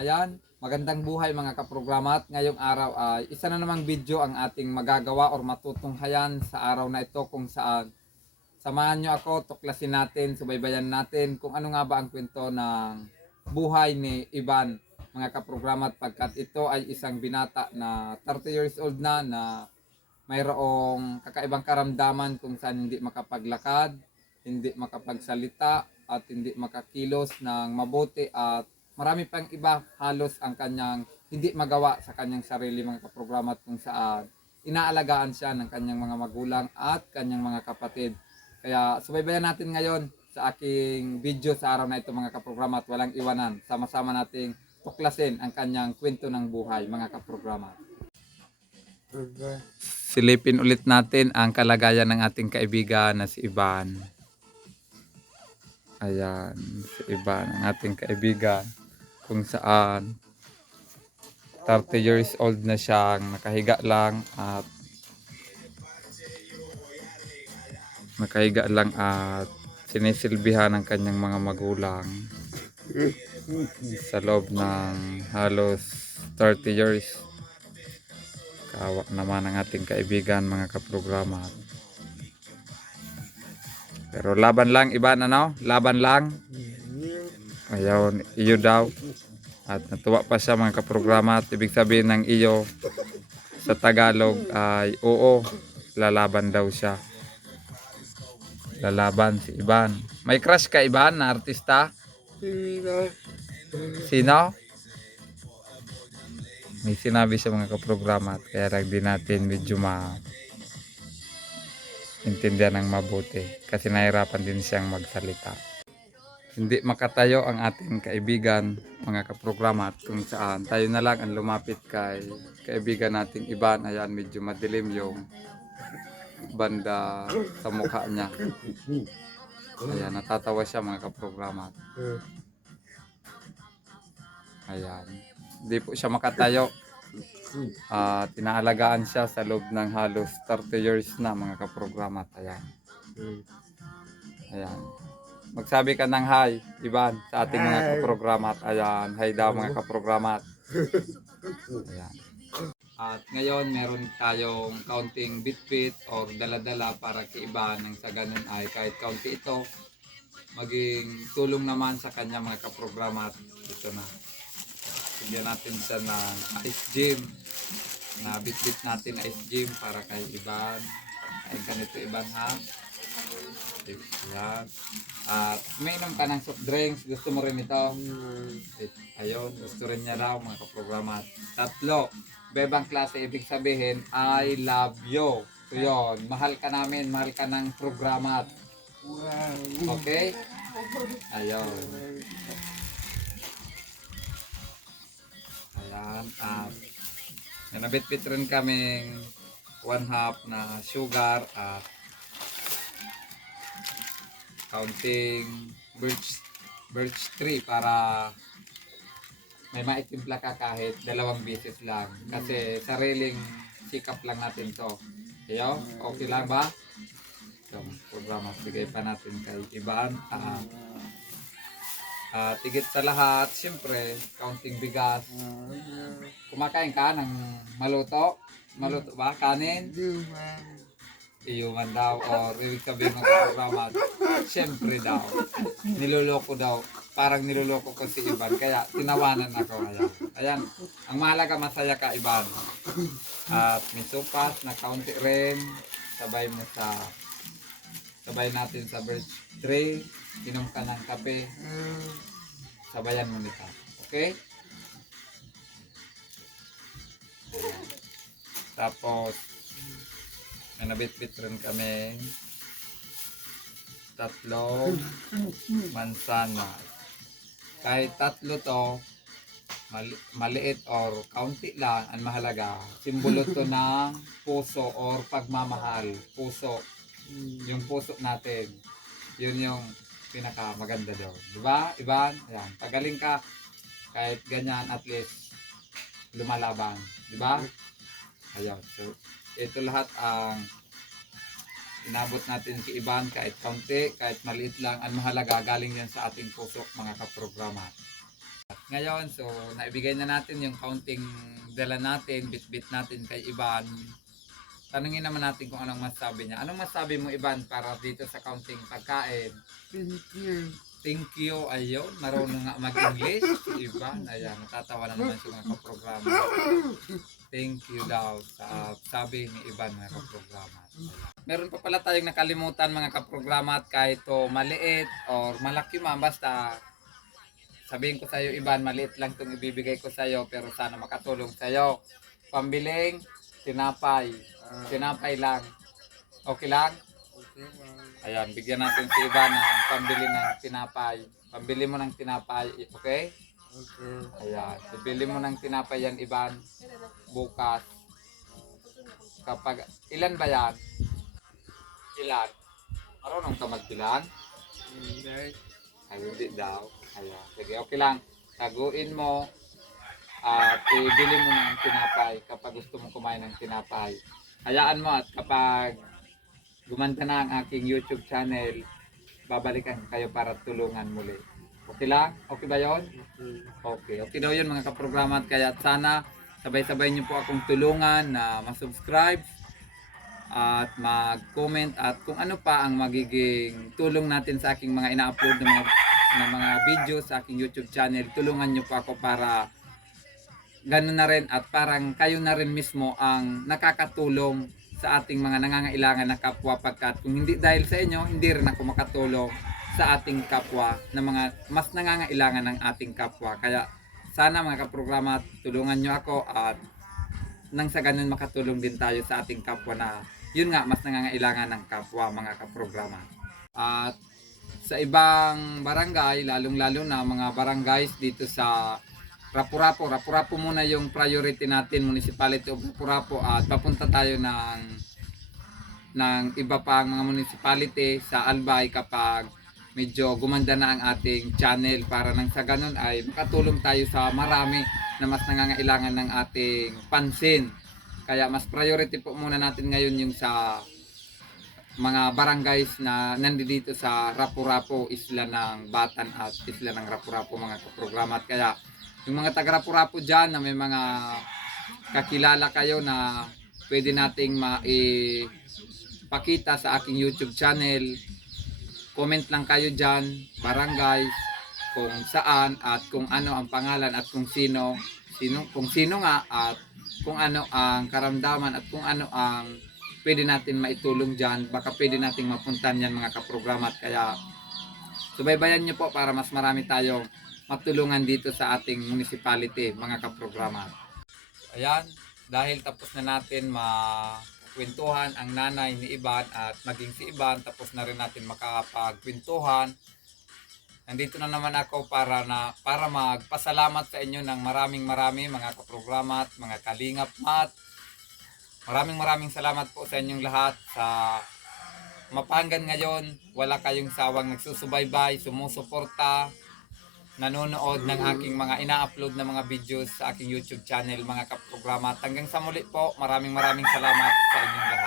Ayan, magandang buhay mga kaprograma, at ngayong araw ay isa na namang video ang ating magagawa or matutunghayan sa araw na ito, kung saan samahan nyo ako, tuklasin natin, subaybayan natin kung ano nga ba ang kwento ng buhay ni Ivan mga kaprograma, pagkat ito ay isang binata na 30 years old na mayroong kakaibang karamdaman kung saan hindi makapaglakad, hindi makapagsalita at hindi makakilos ng mabuti, at marami pang iba halos ang kanyang hindi magawa sa kanyang sarili mga kaprograma, kung saan inaalagaan siya ng kanyang mga magulang at kanyang mga kapatid. Kaya subaybayan natin ngayon sa aking video sa araw na ito mga kaprograma, at walang iwanan, sama-sama nating tuklasin ang kanyang kwento ng buhay mga kaprograma. Silipin ulit natin ang kalagayan ng ating kaibigan na si Ivan. Ayan, si Ivan, ang ating kaibigan, kung saan 30 years old na siyang nakahiga lang at sinisilbihan ng kanyang mga magulang sa loob ng halos 30 years. Kawa naman ang ating kaibigan mga kaprograma. Pero laban lang Ivan, ano? Laban lang. Ayaw, iyo daw. At natuwa pa siya mga kaprograma, at ibig sabihin ng iyo sa Tagalog ay oo, lalaban daw siya. Lalaban si Ivan. May crush ka Ivan na artista? Sino? May sinabi siya mga kaprograma, at kaya lang din natin medyo intindihan ng mabuti kasi nahirapan din siyang magsalita. Hindi makatayo ang ating kaibigan mga kaprograma, at kung saan tayo na lang ang lumapit kay kaibigan nating Ivan. Ayan, medyo madilim yung banda sa mukha niya. Ayan, natatawa siya mga kaprograma. Ayan, hindi po siya makatayo. Tinaalagaan siya sa loob ng halos 30 years na mga kaprograma. Ayan. Ayan. Magsabi ka ng hi, Ivan, sa ating mga kaprograma. Ayan, hi daw mga kaprograma. Ayan. At ngayon, meron tayong counting bit-bit or dala-dala para kay Ivan, nang sa ganun ay kahit kaunti ito, maging tulong naman sa kanya mga kaprograma. Ito na. Bigyan natin siya ng ice gym. Na bit-bit natin ice gym para kay Ivan. Ay ganito Ivan ha. Ayan. At mainom ka ng soft drinks. Gusto mo rin ito? Ayun, gusto rin niya raw mga kaprograma. 3. Bebang klase, ibig sabihin I love you. So yun, mahal ka namin, mahal ka ng programa. Okay? Ayun. Ayan, at nabit-bit rin kaming 1/2 na sugar at counting birch tree para may maitimpla ka kahit 2 beses lang, kasi sariling sikap lang natin to. Okay lang ba? So, programa, bigay pa natin kay Ivan. Tigit sa lahat, siyempre, counting bigas. Kumakain ka ng maluto? Maluto ba? Kanin? Iyuman daw, or ibig sabihin ng programa, siyempre daw, niloloko daw. Parang niloloko ko si Ivan, kaya tinawanan ako. Ayan, ang mahalaga masaya ka Ivan. At may sopas na kaunti rin, sabay natin sa birch tree. Inom ka ng kape, sabayan mo nito. Okay? Ayan. Tapos nabit-bit rin kami 3 mansana. Kahit 3 to, maliit or kaunti lang, ang mahalaga, simbolo to ng puso or pagmamahal. Puso, yung puso natin, yun yung pinaka maganda daw, diba Ivan? Ayan, pagaling ka, kahit ganyan at least lumalaban, diba? Ayan, so ito lahat ang inabot natin kay Ivan, kahit kaunti, kahit maliit lang, ang mahalaga galing yan sa ating puso mga kaprograma. Ngayon, so naibigay na natin yung counting dala natin, bit-bit natin kay Ivan. Tanungin naman natin kung anong masabi niya. Anong masabi mo, Ivan, para dito sa counting pagkain? Thank you. Thank you, ayun. Marunong nga mag-English. Si Ivan, ayan, natatawa na naman siya mga kaprograma. Thank you daw sa sabi ni Ivan mga kaprograma. Meron pa pala tayong nakalimutan mga kaprograma at kahit to maliit or malaki man, basta sabihin ko sa iyo, Ivan, maliit lang itong ibibigay ko sa iyo pero sana makatulong sa iyo. Pambiling tinapay. Tinapay lang. Okay lang? Okay, ma'am. Ayan, bigyan natin si Ivan ng pambili ng tinapay. Pambili mo ng tinapay, okay? Okay. Ayan, bibili mo ng tinapay yan, Ivan, bukas. Kapag, ilan ba yan? Ilan? Marunong ka magbilang? Hindi. Ay, hindi daw. Ayan, sige, okay lang. Taguin mo at ibili mo ng tinapay kapag gusto mong kumain ng tinapay. Hayaan mo at kapag gumanda na ang aking YouTube channel, babalikan kayo para tulungan muli. Okay lang? Okay ba yon? Okay. Okay. Okay daw yun mga kaprograma at kaya sana sabay-sabay niyo po akong tulungan na masubscribe at mag-comment at kung ano pa ang magiging tulong natin sa aking mga ina-upload na mga video sa aking YouTube channel. Tulungan niyo po ako para ganun na rin at parang kayo na rin mismo ang nakakatulong sa ating mga nangangailangan na kapwa pagkat kung hindi dahil sa inyo, hindi rin ako makatulong sa ating kapwa na mga mas nangangailangan ng ating kapwa. Kaya sana mga kaprograma tulungan nyo ako at nang sa ganun makatulong din tayo sa ating kapwa na yun nga mas nangangailangan ng kapwa mga kaprograma. At sa ibang barangay, lalong-lalo na mga barangays dito sa Rapu-Rapu. Rapu-Rapu muna yung priority natin, Municipality of Rapu-Rapu at papunta tayo ng iba pang mga municipality sa Albay kapag medyo gumanda na ang ating channel para nang sa ganun ay makatulong tayo sa marami na mas nangangailangan ng ating pansin. Kaya mas priority po muna natin ngayon yung sa mga barangays na nandito sa Rapu-Rapu, Isla ng Batan at Isla ng Rapu-Rapu mga kaprograma. At kaya yung mga taga Rapu-Rapu dyan na may mga kakilala kayo na pwede nating maipakita sa aking YouTube channel, comment lang kayo dyan, barangay, kung saan at kung ano ang pangalan at kung sino nga at kung ano ang karamdaman at kung ano ang pwede natin maitulong dyan, baka pwede nating mapuntan yan mga kaprograma. At kaya subaybayan nyo po para mas marami tayong matulungan dito sa ating municipality mga kaprograma. Ayan, dahil tapos na natin makwentuhan ang nanay ni Ivan at maging si Ivan, tapos na rin natin makapagkwentuhan. Nandito na naman ako para magpasalamat sa inyo ng maraming mga kaprograma at mga kalingap mat. Maraming salamat po sa inyong lahat sa mapanggan ngayon. Wala kayong sawang nagsusubaybay, sumusuporta, nanonood ng aking mga ina-upload na mga videos sa aking YouTube channel mga kaprograma. Hanggang sa muli po, maraming salamat sa inyong lahat.